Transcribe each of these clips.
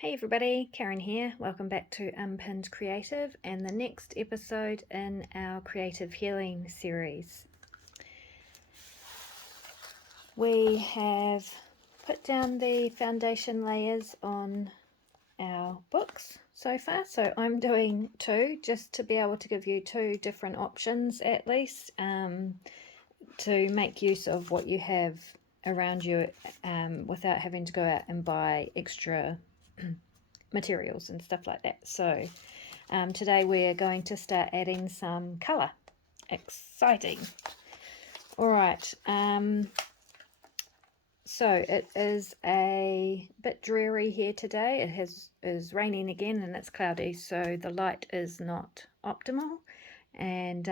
Hey everybody, Karen here. Welcome back to Unpinned Creative and the next episode in our creative healing series. We have put down the foundation layers on our books so far, so I'm doing two just to be able to give you two different options at least to make use of what you have around you without having to go out and buy extra materials and stuff like that. So today we're going to start adding some colour. Exciting. All right. So it is a bit dreary here today. It is raining again and it's cloudy, so the light is not optimal. And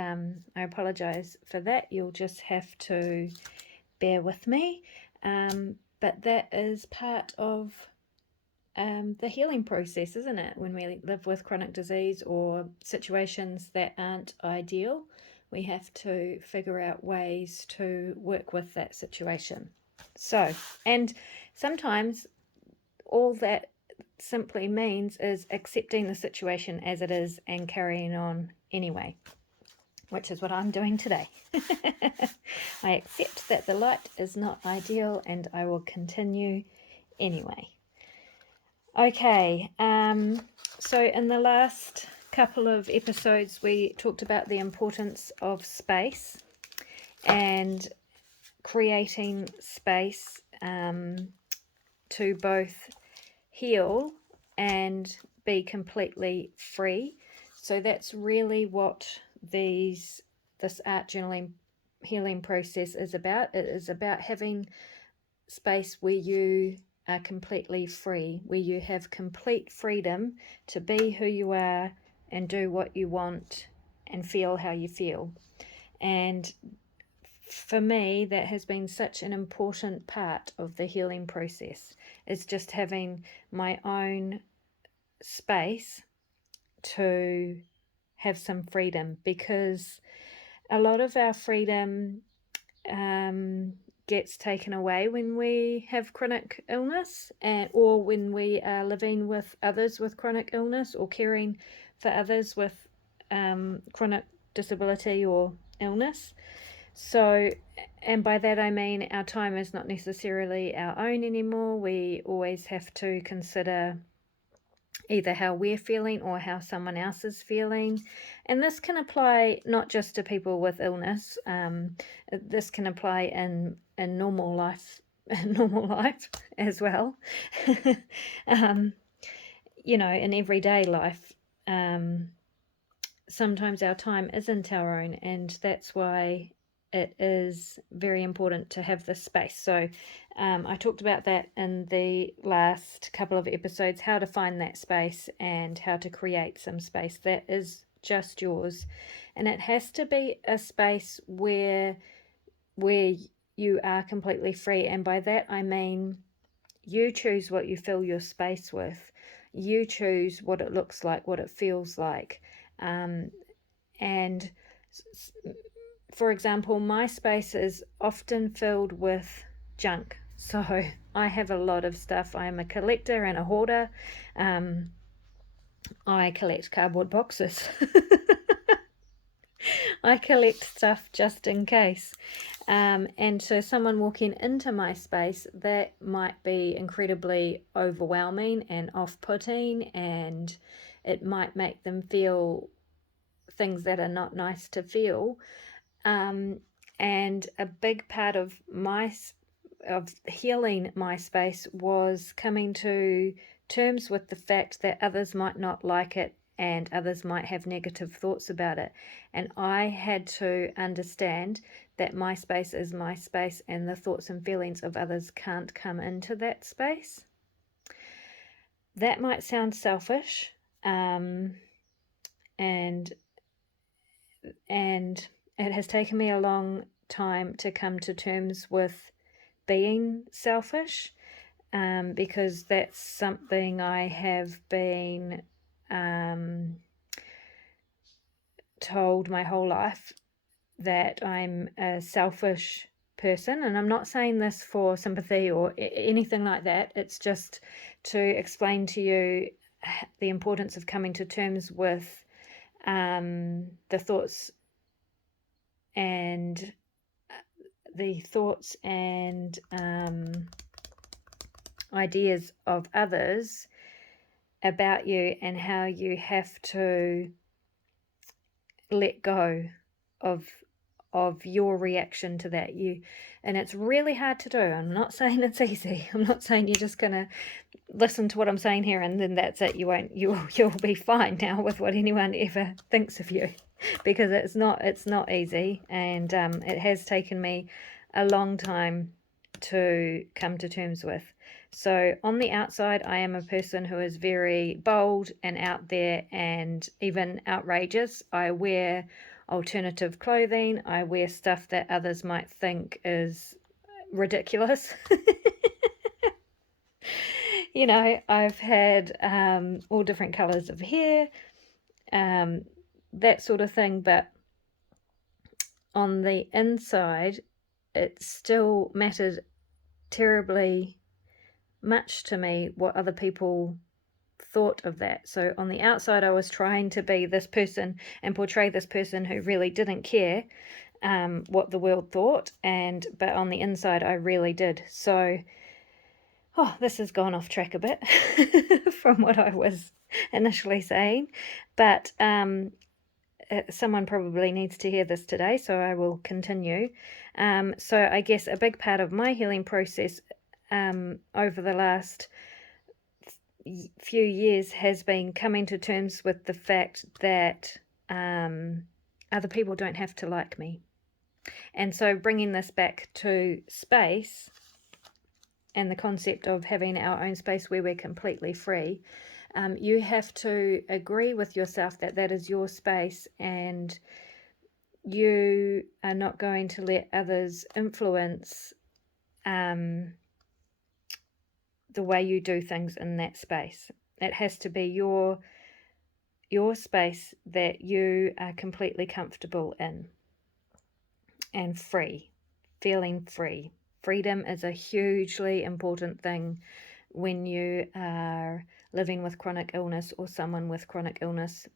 I apologise for that. You'll just have to bear with me. But that is part of the healing process, isn't it? When we live with chronic disease or situations that aren't ideal, we have to figure out ways to work with that situation. So, and sometimes all that simply means is accepting the situation as it is and carrying on anyway, which is what I'm doing today. I accept that the light is not ideal and I will continue anyway. Okay, so in the last couple of episodes we talked about the importance of space and creating space to both heal and be completely free. So that's really what this art journaling healing process is about. It is about having space where you are completely free, where you have complete freedom to be who you are and do what you want and feel how you feel. And for me, that has been such an important part of the healing process, is just having my own space to have some freedom, because a lot of our freedom gets taken away when we have chronic illness or when we are living with others with chronic illness or caring for others with chronic disability or illness. So, and by that I mean our time is not necessarily our own anymore. We always have to consider either how we're feeling or how someone else is feeling. And this can apply not just to people with illness. This can apply in normal life, as well. In everyday life, sometimes our time isn't our own, and that's why it is very important to have this space. So I talked about that in the last couple of episodes, how to find that space and how to create some space that is just yours. And it has to be a space where you are completely free. And by that I mean you choose what you fill your space with. You choose what it looks like, what it feels like. And for example, my space is often filled with junk. So I have a lot of stuff. I am a collector and a hoarder. I collect cardboard boxes. I collect stuff just in case. And so someone walking into my space, that might be incredibly overwhelming and off-putting, and it might make them feel things that are not nice to feel. And a big part of healing my space was coming to terms with the fact that others might not like it and others might have negative thoughts about it. And I had to understand that my space is my space and the thoughts and feelings of others can't come into that space. That might sound selfish, and it has taken me a long time to come to terms with being selfish, because that's something I have been told my whole life, that I'm a selfish person, and I'm not saying this for sympathy or anything like that. It's just to explain to you the importance of coming to terms with the thoughts and ideas of others about you, and how you have to let go of your reaction to that. And it's really hard to do. I'm not saying it's easy. I'm not saying you're just gonna listen to what I'm saying here and then that's it. You'll be fine now with what anyone ever thinks of you, because it's not easy, and it has taken me a long time to come to terms with. So on the outside, I am a person who is very bold and out there and even outrageous. I wear alternative clothing. I wear stuff that others might think is ridiculous. You know, I've had all different colors of hair, that sort of thing, but on the inside, it still mattered terribly much to me what other people thought of that. So on the outside, I was trying to be this person and portray this person who really didn't care what the world thought, but on the inside, I really did. So, this has gone off track a bit from what I was initially saying, but someone probably needs to hear this today, so I will continue. So I guess a big part of my healing process over the last few years has been coming to terms with the fact that other people don't have to like me. And so bringing this back to space and the concept of having our own space where we're completely free, you have to agree with yourself that that is your space, and you are not going to let others influence the way you do things in that space. It has to be your space that you are completely comfortable in and free, feeling free. Freedom is a hugely important thing when you are living with chronic illness or someone with chronic illness,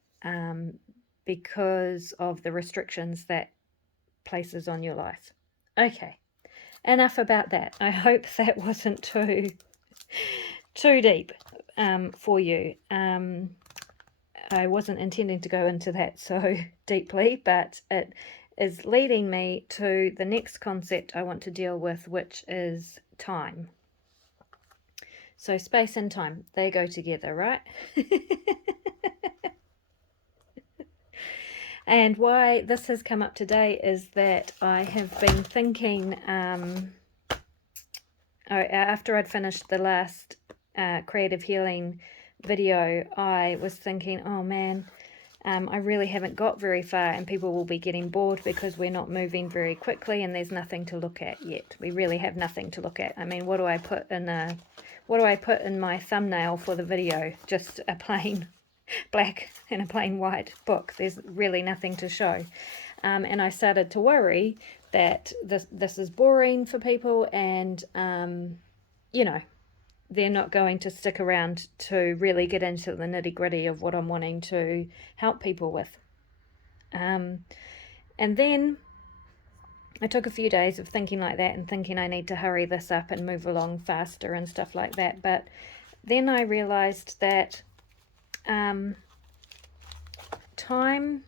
because of the restrictions that places on your life. Okay, enough about that. I hope that wasn't too deep for you. I wasn't intending to go into that so deeply, but it is leading me to the next concept I want to deal with, which is time. So space and time, they go together, right? And why this has come up today is that I have been thinking, after I'd finished the last creative healing video, I was thinking, oh man, I really haven't got very far, and people will be getting bored because we're not moving very quickly and there's nothing to look at yet. We really have nothing to look at. I mean, what do I put in my thumbnail for the video? Just a plain black and a plain white book. There's really nothing to show. And I started to worry that this is boring for people, and you know, they're not going to stick around to really get into the nitty-gritty of what I'm wanting to help people with. And then I took a few days of thinking like that and thinking I need to hurry this up and move along faster and stuff like that. But then I realized that time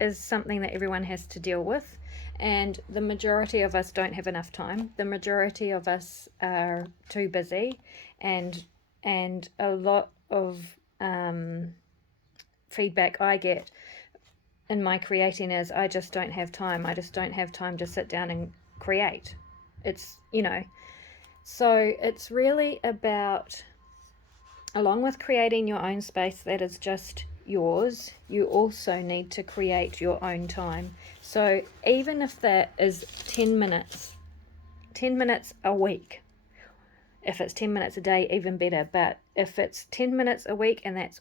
is something that everyone has to deal with, and the majority of us don't have enough time. The majority of us are too busy, and a lot of feedback I get in my creating is, I just don't have time. I just don't have time to sit down and create. It's, so it's really about, along with creating your own space that is just yours, you also need to create your own time. So even if that is 10 minutes a week, if it's 10 minutes a day, even better. But if it's 10 minutes a week and that's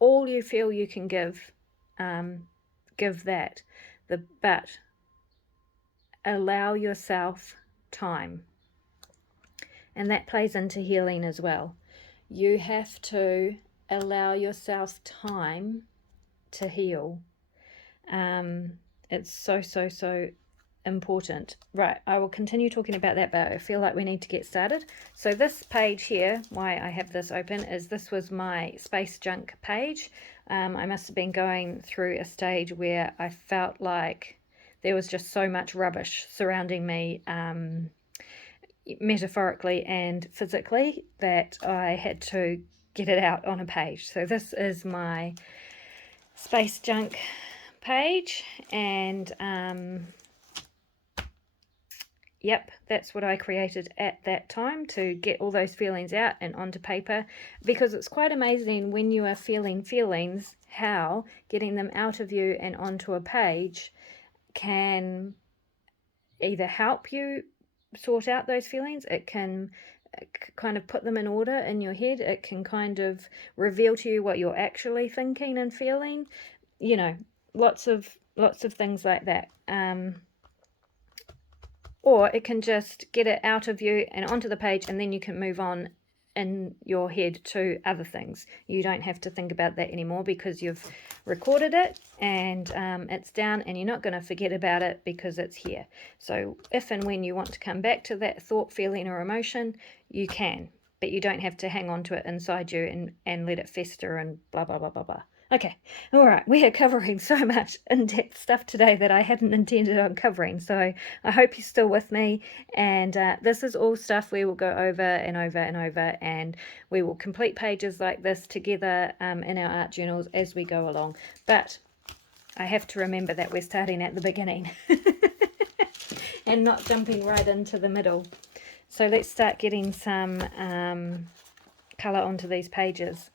all you feel you can give that. But allow yourself time. And that plays into healing as well. You have to allow yourself time to heal. It's so important. Right, I will continue talking about that, but I feel like we need to get started. So this page here, why I have this open, is this was my space junk page. I must have been going through a stage where I felt like there was just so much rubbish surrounding me, metaphorically and physically, that I had to get it out on a page. So this is my space junk page, and yep, that's what I created at that time to get all those feelings out and onto paper, because it's quite amazing when you are feeling feelings, how getting them out of you and onto a page can either help you sort out those feelings, it can kind of put them in order in your head, it can kind of reveal to you what you're actually thinking and feeling, you know, lots of things like that. Or it can just get it out of you and onto the page, and then you can move on in your head to other things. You don't have to think about that anymore because you've recorded it, and it's down, and you're not going to forget about it because it's here. So if and when you want to come back to that thought, feeling, or emotion, you can, but you don't have to hang on to it inside you and let it fester and blah blah blah blah blah. Okay, all right, we are covering so much in-depth stuff today that I hadn't intended on covering, so I hope you're still with me, and this is all stuff we will go over and over and over, and we will complete pages like this together in our art journals as we go along. But I have to remember that we're starting at the beginning and not jumping right into the middle. So let's start getting some colour onto these pages.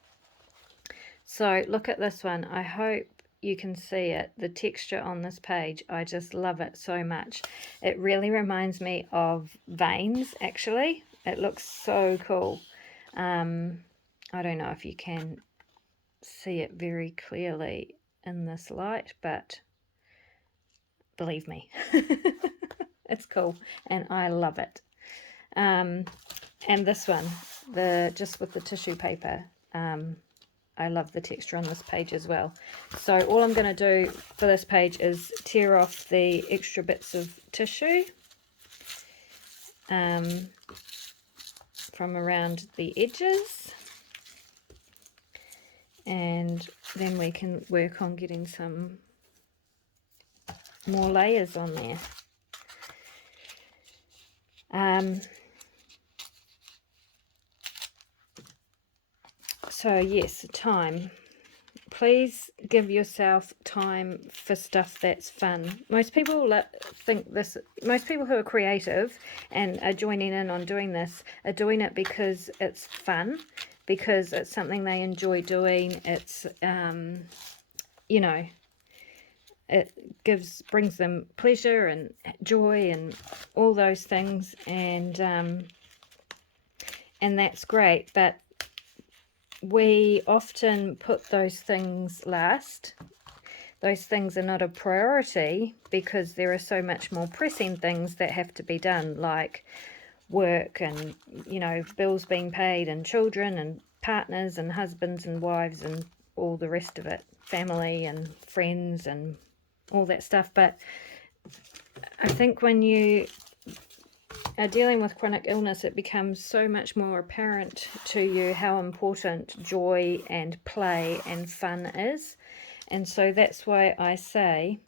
So look at this one. I hope you can see it, the texture on this page. I just love it so much. It really reminds me of veins, actually. It looks so cool. I don't know if you can see it very clearly in this light, but believe me, it's cool and I love it. And this one, just with the tissue paper, I love the texture on this page as well. So all I'm going to do for this page is tear off the extra bits of tissue from around the edges, and then we can work on getting some more layers on there. So yes, time. Please give yourself time for stuff that's fun. Most people think this, most people who are creative and are joining in on doing this are doing it because it's fun, because it's something they enjoy doing. It's, you know, it brings them pleasure and joy and all those things, and that's great. But we often put those things last. Those things are not a priority because there are so much more pressing things that have to be done, like work and, you know, bills being paid, and children and partners and husbands and wives and all the rest of it, family and friends and all that stuff. But I think when you are dealing with chronic illness, it becomes so much more apparent to you how important joy and play and fun is. And so that's why I say,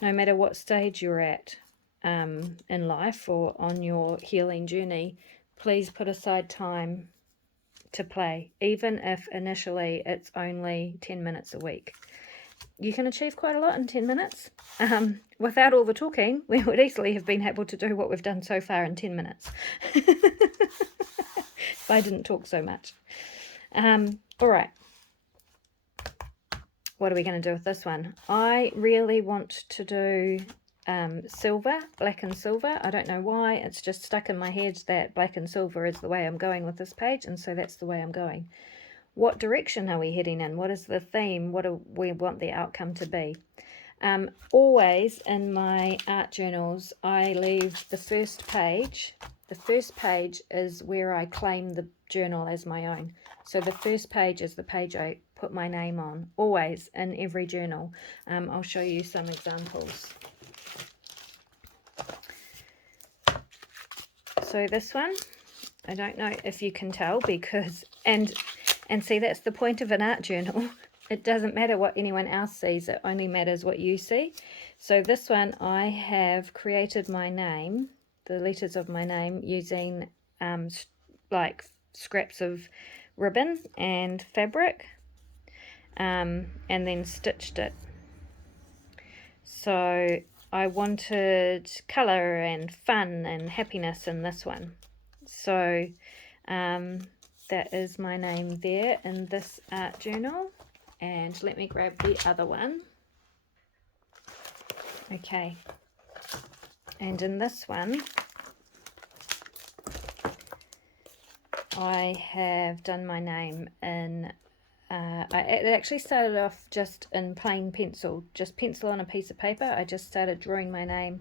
no matter what stage you're at in life or on your healing journey, please put aside time to play, even if initially it's only 10 minutes a week. You can achieve quite a lot in 10 minutes. Without all the talking, we would easily have been able to do what we've done so far in 10 minutes. If I didn't talk so much. All right. What are we going to do with this one? I really want to do silver, black and silver. I don't know why. It's just stuck in my head that black and silver is the way I'm going with this page, and so that's the way I'm going. What direction are we heading in? What is the theme? What do we want the outcome to be? Always in my art journals, I leave the first page. The first page is where I claim the journal as my own. So the first page is the page I put my name on, always in every journal. I'll show you some examples. So this one, I don't know if you can tell, because, and see, that's the point of an art journal. It doesn't matter what anyone else sees, it only matters what you see. So this one, I have created my name, the letters of my name, using like scraps of ribbon and fabric, and then stitched it. So I wanted colour and fun and happiness in this one. So that is my name there in this art journal. And let me grab the other one. Okay. And in this one, I have done my name in, it actually started off just in plain pencil, just pencil on a piece of paper. I just started drawing my name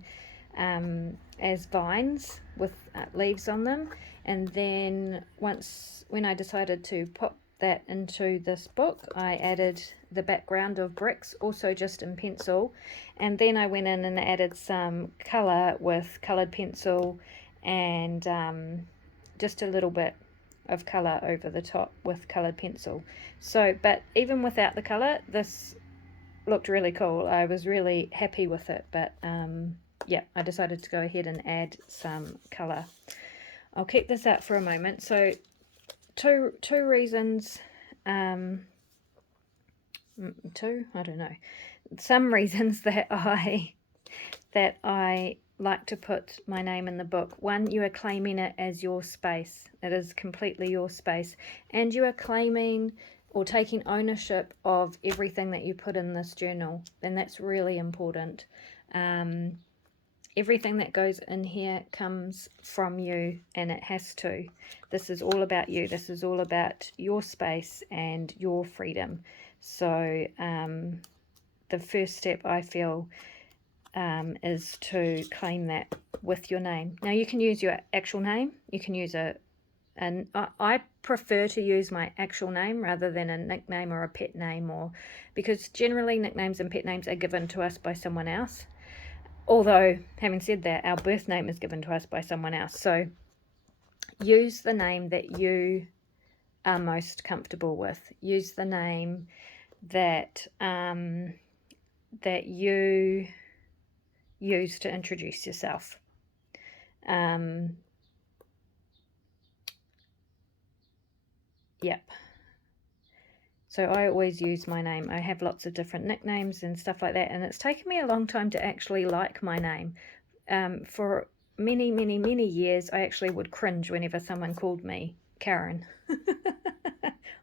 as vines with leaves on them. And then when I decided to pop that into this book, I added the background of bricks, also just in pencil. And then I went in and added some colour with coloured pencil and just a little bit of colour over the top with coloured pencil. So, but even without the colour, this looked really cool. I was really happy with it, but yeah, I decided to go ahead and add some colour. I'll keep this out for a moment. So two reasons, I don't know, some reasons that I like to put my name in the book. One, you are claiming it as your space. It is completely your space, and you are claiming or taking ownership of everything that you put in this journal, and that's really important. Everything that goes in here comes from you, and it has to. This is all about you. This is all about your space and your freedom. So the first step, I feel, is to claim that with your name. Now you can use your actual name. You can use and I prefer to use my actual name rather than a nickname or a pet name, because generally nicknames and pet names are given to us by someone else. Although, having said that, our birth name is given to us by someone else. So use the name that you are most comfortable with. Use the name that that you use to introduce yourself. Yep. So I always use my name. I have lots of different nicknames and stuff like that, and it's taken me a long time to actually like my name. For many, many, many years, I actually would cringe whenever someone called me Karen.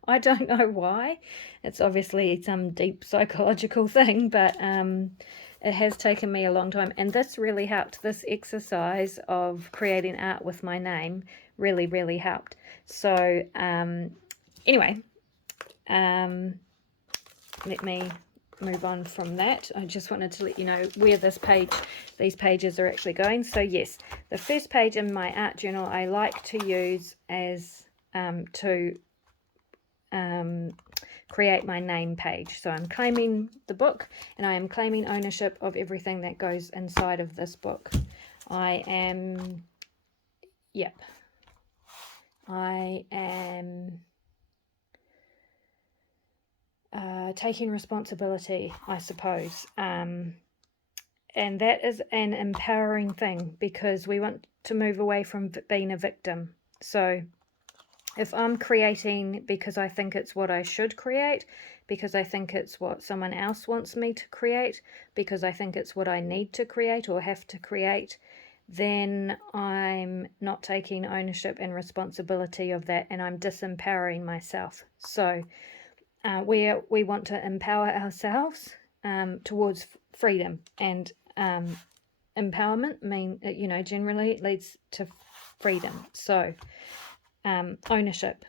I don't know why. It's obviously some deep psychological thing, but it has taken me a long time, and this really helped. This exercise of creating art with my name really, really helped. So anyway, let me move on from that. I just wanted to let you know where these pages are actually going. So yes, the first page in my art journal I like to use as to create my name page. So I'm claiming the book, and I am claiming ownership of everything that goes inside of this book. I am taking responsibility, I suppose. And that is an empowering thing, because we want to move away from being a victim. So if I'm creating because I think it's what I should create, because I think it's what someone else wants me to create, because I think it's what I need to create or have to create, then I'm not taking ownership and responsibility of that, and I'm disempowering myself. So we want to empower ourselves towards freedom, and empowerment generally leads to freedom. So ownership.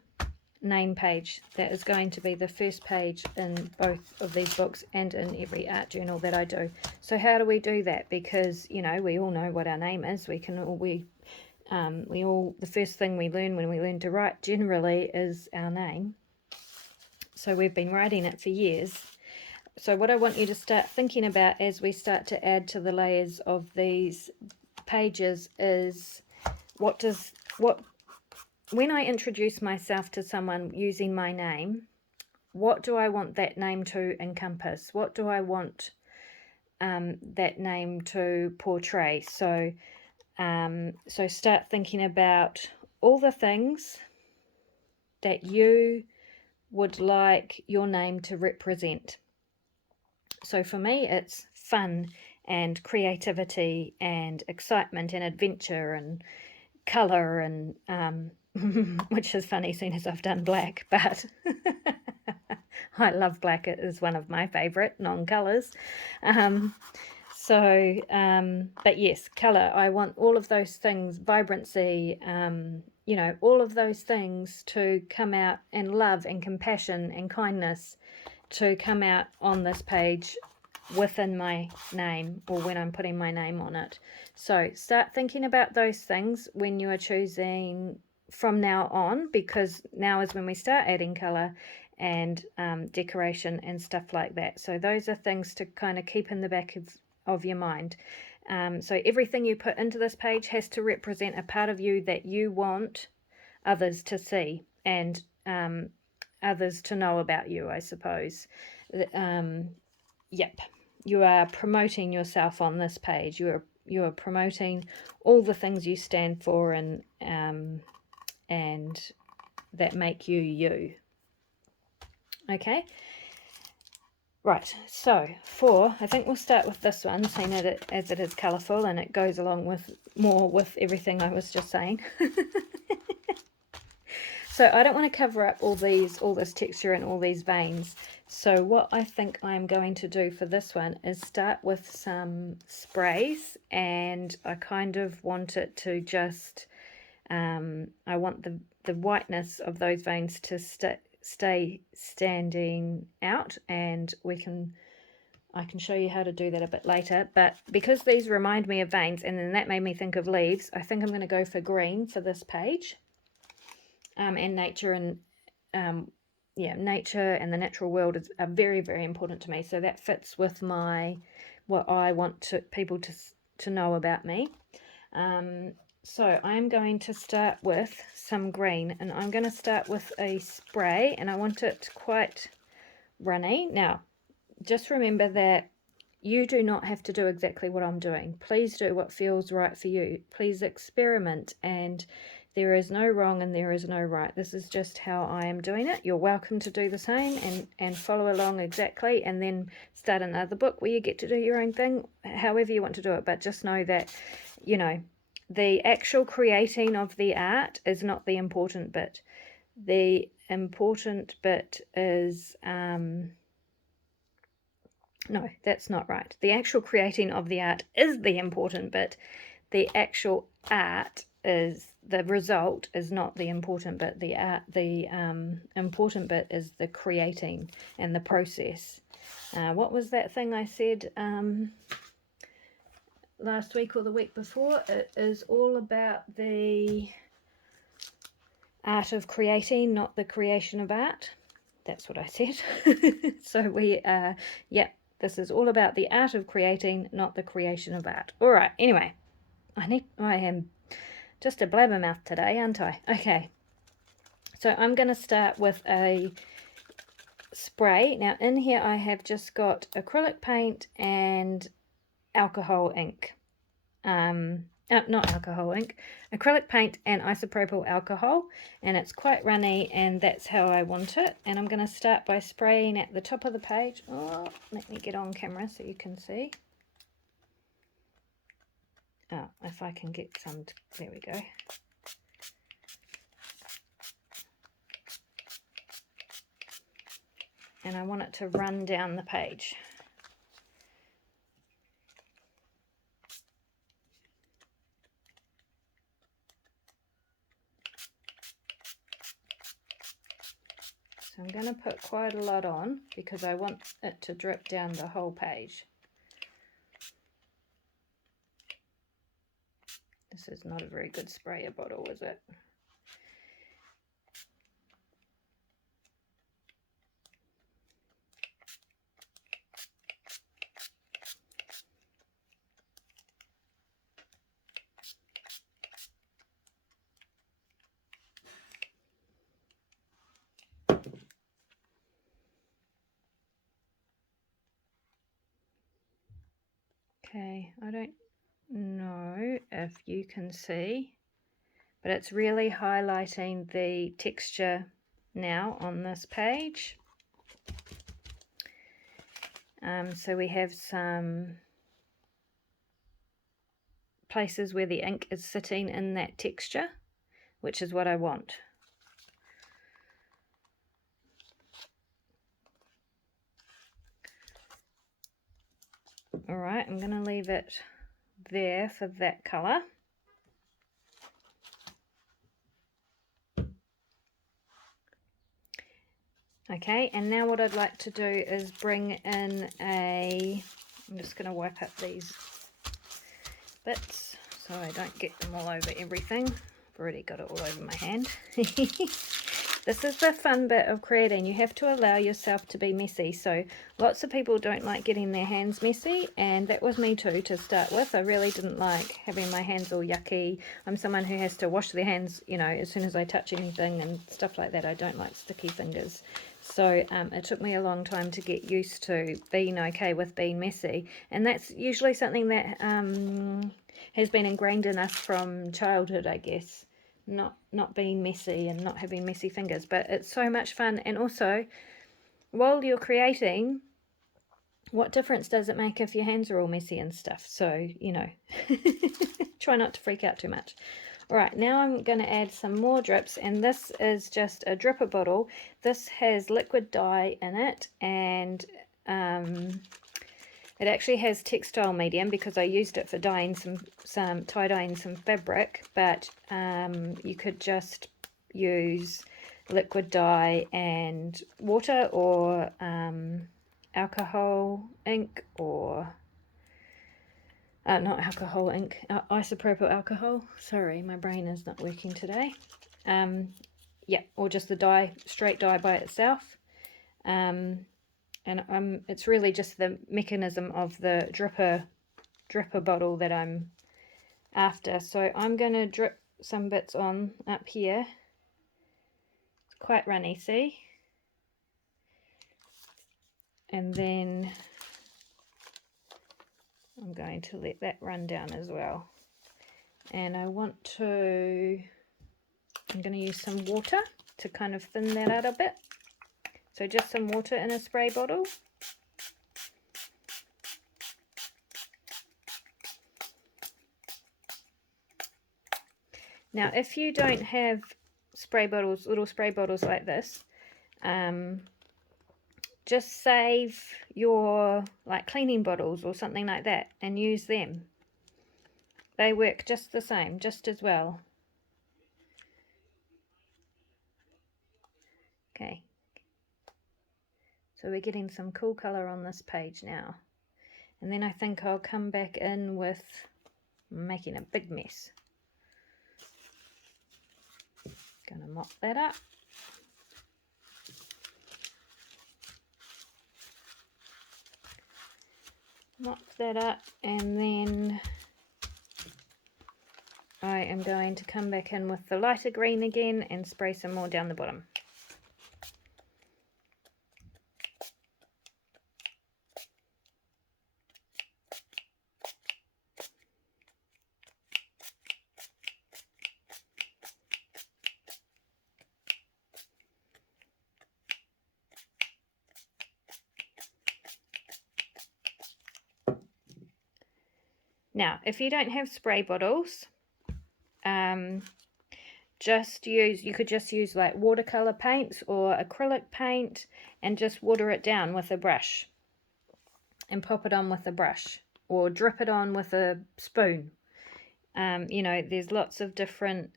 name page. That is going to be the first page in both of these books and in every art journal that I do. So how do we do that? Because, you know, we all know what our name is. We all, the first thing we learn when we learn to write generally is our name. So we've been writing it for years. So what I want you to start thinking about as we start to add to the layers of these pages is when I introduce myself to someone using my name, what do I want that name to encompass? What do I want that name to portray? So start thinking about all the things that you would like your name to represent. So for me, it's fun and creativity and excitement and adventure and colour and which is funny seeing as I've done black, but I love black. It is one of my favourite non-colours. But yes, colour. I want all of those things, vibrancy, you know, all of those things to come out, and love and compassion and kindness to come out on this page within my name, or when I'm putting my name on it. So start thinking about those things when you are choosing from now on, because now is when we start adding colour and decoration and stuff like that. So those are things to kind of keep in the back of your mind. So everything you put into this page has to represent a part of you that you want others to see and others to know about you, I suppose. Yep, you are promoting yourself on this page. You are promoting all the things you stand for and that make you you. Okay. Right, so I think we'll start with this one, seeing as it is colourful and it goes along with more with everything I was just saying. So I don't want to cover up all this texture and all these veins. So what I think I'm going to do for this one is start with some sprays, and I kind of want it to just, I want the whiteness of those veins to stay standing out, and I can show you how to do that a bit later. But because these remind me of veins, and then that made me think of leaves, I think I'm going to go for green for this page. And nature and nature and the natural world are very, very important to me. So that fits with what I want people to know about me. So I'm going to start with some green, and I'm going to start with a spray, and I want it quite runny. Now, just remember that you do not have to do exactly what I'm doing. Please do what feels right for you. Please experiment, and there is no wrong and there is no right. This is just how I am doing it. You're welcome to do the same and follow along exactly, and then start another book where you get to do your own thing, however you want to do it. But just know that, you know, the actual creating of the art is not the important bit. The important bit is... no, that's not right. The actual creating of the art is the important bit. The actual art is the result, is not the important bit. The important bit is the creating and the process. What was that thing I said last week or the week before? It is all about the art of creating, not the creation of art. That's what I said. So this is all about the art of creating, not the creation of art. All right, anyway, I am just a blabbermouth today, aren't I? Okay, so I'm going to start with a spray. Now in here I have just got acrylic paint and alcohol ink. Not alcohol ink, acrylic paint and isopropyl alcohol, and it's quite runny, and that's how I want it. And I'm going to start by spraying at the top of the page. Oh, let me get on camera so you can see. Oh, if I can get some, there we go. And I want it to run down the page. So I'm going to put quite a lot on because I want it to drip down the whole page. This is not a very good sprayer bottle, is it? Okay, I don't know if you can see, but it's really highlighting the texture now on this page. So we have some places where the ink is sitting in that texture, which is what I want. Alright, I'm going to leave it there for that colour. Okay, and now what I'd like to do is bring in I'm just going to wipe up these bits so I don't get them all over everything. I've already got it all over my hand. This is the fun bit of creating. You have to allow yourself to be messy. So lots of people don't like getting their hands messy, and that was me too to start with. I really didn't like having my hands all yucky. I'm someone who has to wash their hands, you know, as soon as I touch anything and stuff like that. I don't like sticky fingers. So it took me a long time to get used to being okay with being messy. And that's usually something that has been ingrained in us from childhood, I guess. Not being messy and not having messy fingers, but it's so much fun. And also, while you're creating, what difference does it make if your hands are all messy and stuff? So, you know, try not to freak out too much. All right, now I'm going to add some more drips, and this is just a dripper bottle. This has liquid dye in it, and it actually has textile medium because I used it for dyeing some tie-dyeing some fabric, but you could just use liquid dye and water, or alcohol ink, or not alcohol ink, isopropyl alcohol. Sorry, my brain is not working today. Yeah, or just the dye, straight dye by itself. And it's really just the mechanism of the dripper bottle that I'm after. So I'm going to drip some bits on up here. It's quite runny, see? And then I'm going to let that run down as well. And I'm going to use some water to kind of thin that out a bit. So just some water in a spray bottle. Now, if you don't have spray bottles, little spray bottles like this, just save your like cleaning bottles or something like that and use them. They work just the same, just as well. Okay. So we're getting some cool colour on this page now. And then I think I'll come back in with making a big mess. Gonna mop that up. Mop that up, and then I am going to come back in with the lighter green again and spray some more down the bottom. Now, if you don't have spray bottles, you could just use like watercolor paints or acrylic paint and just water it down with a brush and pop it on with a brush, or drip it on with a spoon. You know, there's lots of different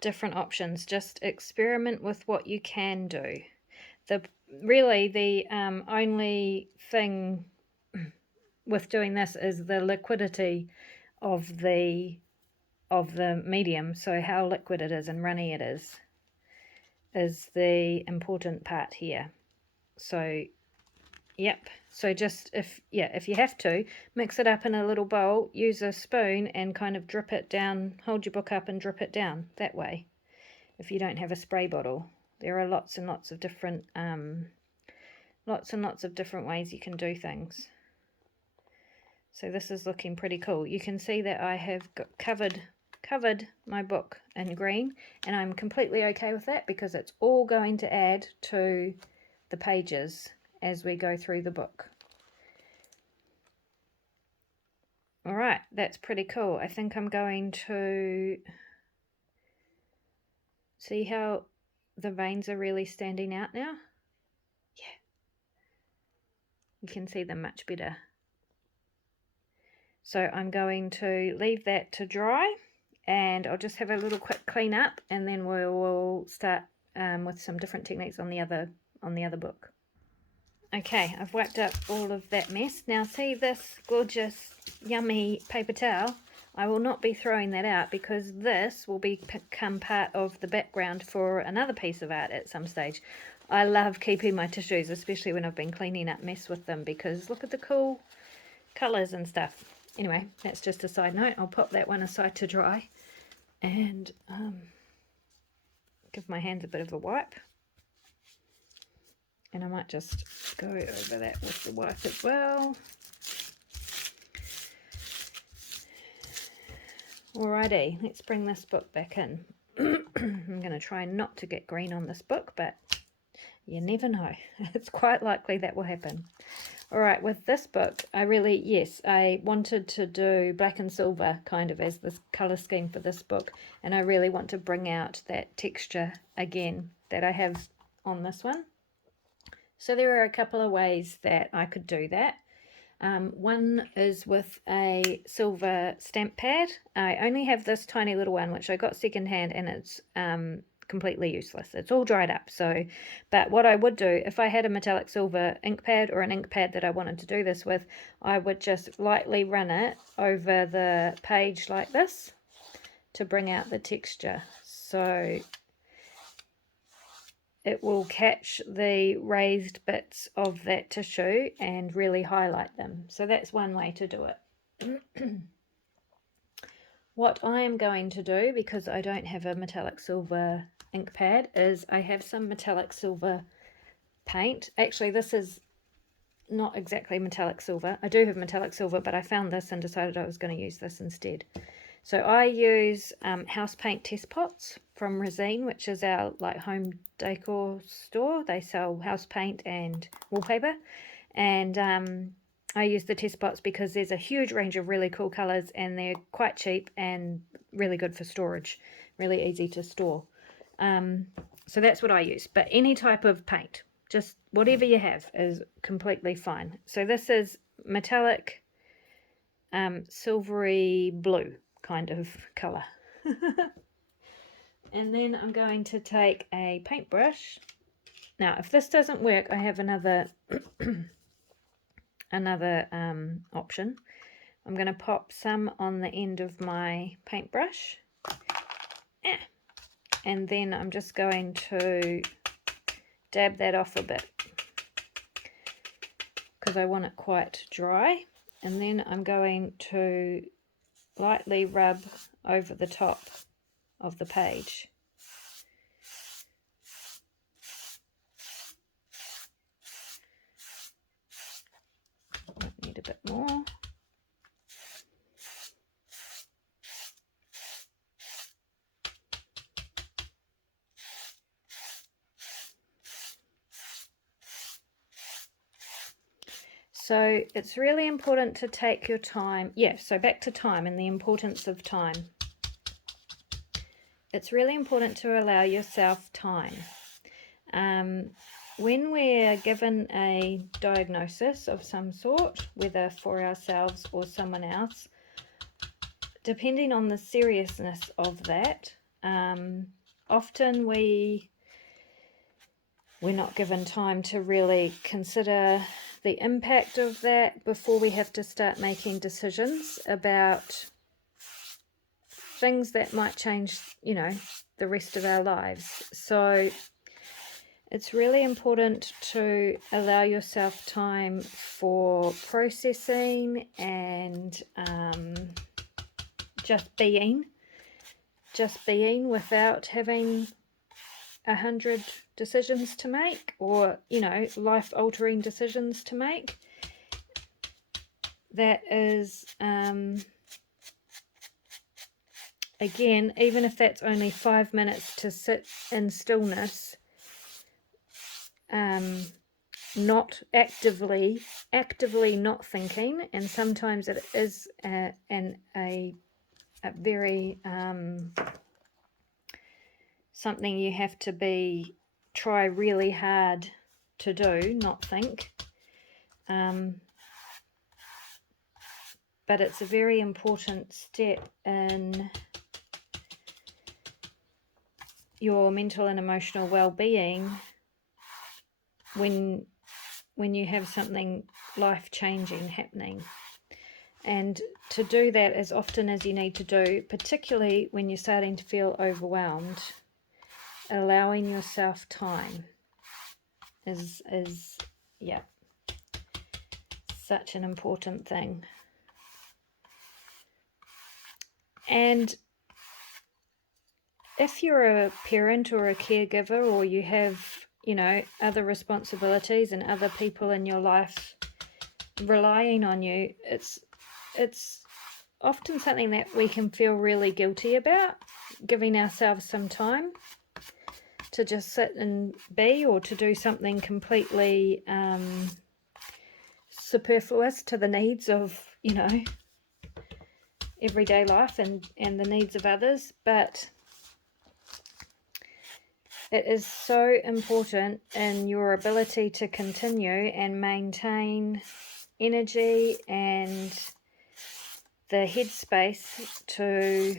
different options. Just experiment with what you can do. Really the only thing with doing this is the liquidity of the medium. So how liquid it is and runny it is the important part here. So yep, so just if you have to, mix it up in a little bowl, use a spoon and kind of drip it down, hold your book up and drip it down that way if you don't have a spray bottle. There are lots and lots of different ways you can do things. So this is looking pretty cool. You can see that I have covered my book in green, and I'm completely okay with that because it's all going to add to the pages as we go through the book. Alright, that's pretty cool. I think I'm going to see how the veins are really standing out now. Yeah, you can see them much better. So I'm going to leave that to dry, and I'll just have a little quick clean up, and then we'll start with some different techniques on the other book. Okay, I've wiped up all of that mess. Now see this gorgeous, yummy paper towel? I will not be throwing that out because this will become part of the background for another piece of art at some stage. I love keeping my tissues, especially when I've been cleaning up mess with them, because look at the cool colours and stuff. Anyway, that's just a side note. I'll pop that one aside to dry and give my hands a bit of a wipe. And I might just go over that with the wipe as well. Alrighty, let's bring this book back in. I'm going to try not to get green on this book, but you never know. It's quite likely that will happen. Alright, with this book, I wanted to do black and silver kind of as this colour scheme for this book, and I really want to bring out that texture again that I have on this one. So there are a couple of ways that I could do that. One is with a silver stamp pad. I only have this tiny little one, which I got secondhand, and it's completely useless. It's all dried up. But what I would do, if I had a metallic silver ink pad or an ink pad that I wanted to do this with, I would just lightly run it over the page like this to bring out the texture. So it will catch the raised bits of that tissue and really highlight them. So that's one way to do it. What I am going to do, because I don't have a metallic silver ink pad, is I have some metallic silver paint. Actually, this is not exactly metallic silver. I do have metallic silver, but I found this and decided I was going to use this instead. So I use house paint test pots from Resine, which is our home decor store. They sell house paint and wallpaper, and I use the test pots because there's a huge range of really cool colours, and they're quite cheap and really good for storage, really easy to store. So that's what I use, but any type of paint, just whatever you have is completely fine. So this is metallic silvery blue kind of colour. And then I'm going to take a paintbrush. Now if this doesn't work, I have another option. I'm going to pop some on the end of my paintbrush, and then I'm just going to dab that off a bit because I want it quite dry, and then I'm going to lightly rub over the top of the page. Might need a bit more. So it's really important to take your time. Yeah, so back to time and the importance of time. It's really important to allow yourself time. When we're given a diagnosis of some sort, whether for ourselves or someone else, depending on the seriousness of that, Often we're not given time to really consider the impact of that before we have to start making decisions about things that might change, the rest of our lives. So it's really important to allow yourself time for processing and just being without having 100 decisions to make, or life-altering decisions to make. That is again, even if that's only 5 minutes to sit in stillness, not actively not thinking. And sometimes it is a very something you have to try really hard to do, not think. But it's a very important step in your mental and emotional well-being when you have something life-changing happening. And to do that as often as you need to do, particularly when you're starting to feel overwhelmed, allowing yourself time is such an important thing. And if you're a parent or a caregiver, or you have, other responsibilities and other people in your life relying on you, it's often something that we can feel really guilty about, giving ourselves some time to just sit and be, or to do something completely superfluous to the needs of, everyday life and the needs of others. But it is so important in your ability to continue and maintain energy and the headspace to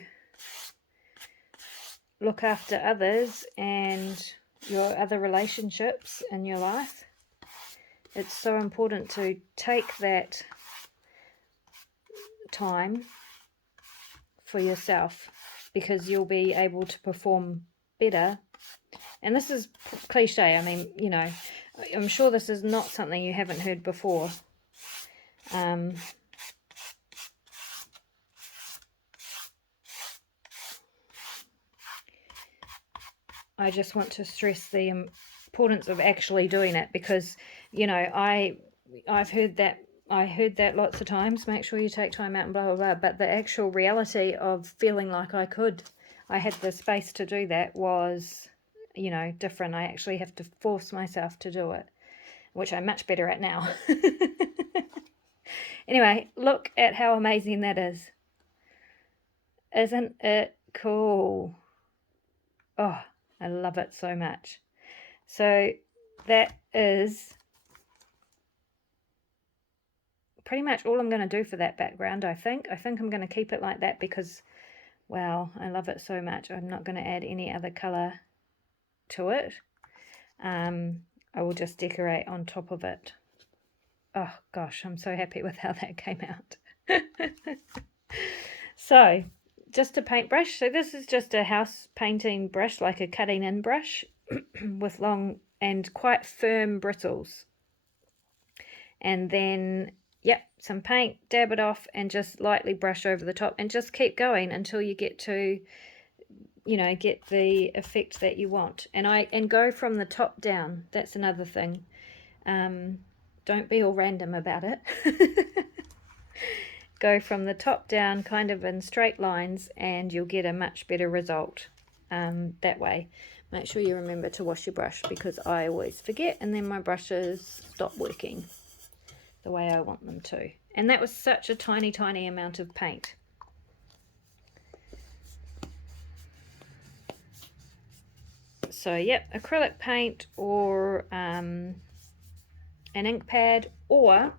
look after others and your other relationships in your life. It's so important to take that time for yourself, because you'll be able to perform better. And this is cliche. I mean, I'm sure this is not something you haven't heard before. I just want to stress the importance of actually doing it, because, I've heard that. I heard that lots of times. Make sure you take time out and blah, blah, blah. But the actual reality of feeling like I had the space to do that was, different. I actually have to force myself to do it, which I'm much better at now. Anyway, look at how amazing that is. Isn't it cool? Oh, I love it so much. So that is pretty much all I'm going to do for that background, I think. I'm going to keep it like that because, wow, I love it so much. I'm not going to add any other colour to it. I will just decorate on top of it. Oh, gosh, I'm so happy with how that came out. So, just a paintbrush. So this is just a house painting brush, like a cutting in brush with long and quite firm bristles. And then, some paint, dab it off and just lightly brush over the top, and just keep going until you get to, get the effect that you want. And go from the top down. That's another thing. Don't be all random about it. Go from the top down, kind of in straight lines, and you'll get a much better result that way. Make sure you remember to wash your brush, because I always forget, and then my brushes stop working the way I want them to. And that was such a tiny, tiny amount of paint. So, acrylic paint or an ink pad, or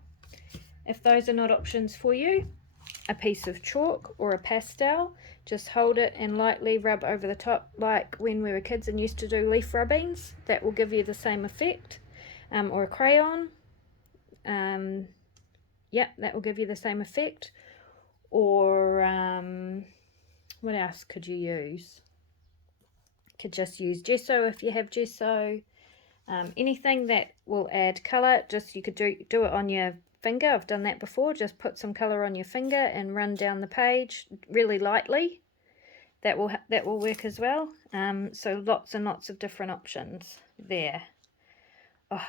if those are not options for you, a piece of chalk or a pastel, just hold it and lightly rub over the top like when we were kids and used to do leaf rubbings. That will give you the same effect. Or a crayon. Yeah, that will give you the same effect. Or what else could you use? Could just use gesso if you have gesso. Anything that will add colour, just you could do it on your finger. I've done that before. Just put some colour on your finger and run down the page really lightly. That will work as well. So lots and lots of different options there. Oh,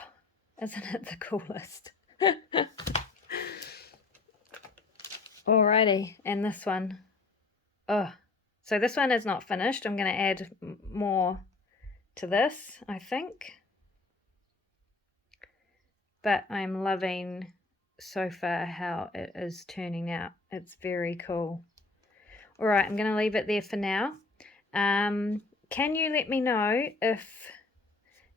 isn't it the coolest? Alrighty, and this one. Oh, so this one is not finished. I'm going to add more to this, I think. But I'm loving so far how it is turning out. It's very cool. All right, I'm going to leave it there for now. Can you let me know if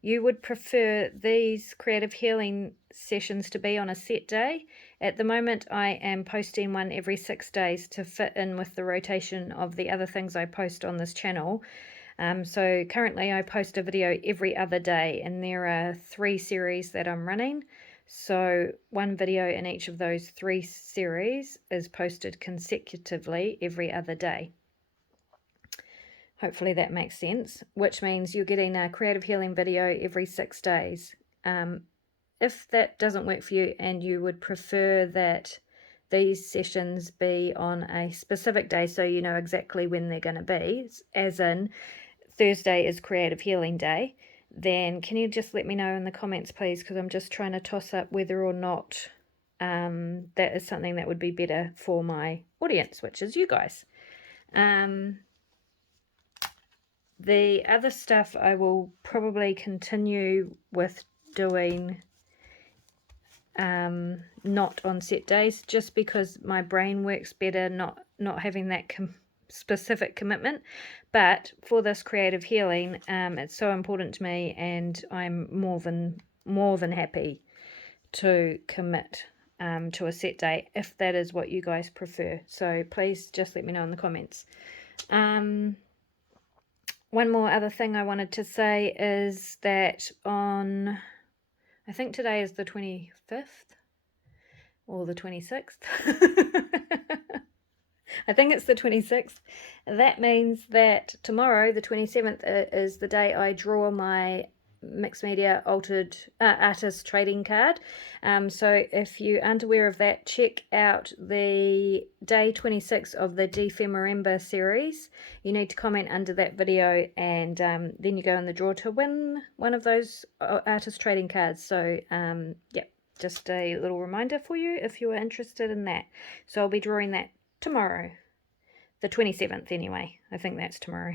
you would prefer these creative healing sessions to be on a set day? At the moment, I am posting one every 6 days to fit in with the rotation of the other things I post on this channel. So currently I post a video every other day, and there are 3 series that I'm running. So one video in each of those 3 series is posted consecutively every other day. Hopefully that makes sense, which means you're getting a creative healing video every 6 days. If that doesn't work for you and you would prefer that these sessions be on a specific day so you know exactly when they're going to be, as in Thursday is Creative Healing Day, then can you just let me know in the comments, please, because I'm just trying to toss up whether or not that is something that would be better for my audience, which is you guys. The other stuff I will probably continue with doing not on set days, just because my brain works better not having that specific commitment. But for this creative healing, it's so important to me, and I'm more than happy to commit to a set day if that is what you guys prefer. So please just let me know in the comments. One more other thing I wanted to say is that on, I think today is the 25th or the 26th. I think it's the 26th. That means that tomorrow, the 27th, is the day I draw my Mixed Media Altered Artist trading card. So if you aren't aware of that, check out the day 26 of the Defemerember series. You need to comment under that video, and then you go in the draw to win one of those artist trading cards. So yeah, just a little reminder for you if you are interested in that. So I'll be drawing that tomorrow, the 27th anyway. I think that's tomorrow.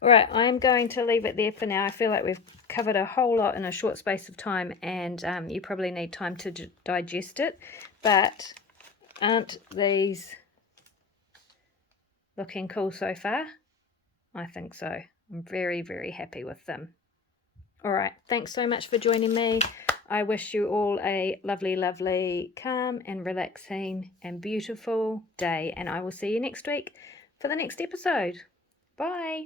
Alright, I'm going to leave it there for now. I feel like we've covered a whole lot in a short space of time, and you probably need time to digest it. But aren't these looking cool so far? I think so. I'm very, very happy with them. Alright, thanks so much for joining me. I wish you all a lovely, lovely, calm and relaxing and beautiful day, and I will see you next week for the next episode. Bye.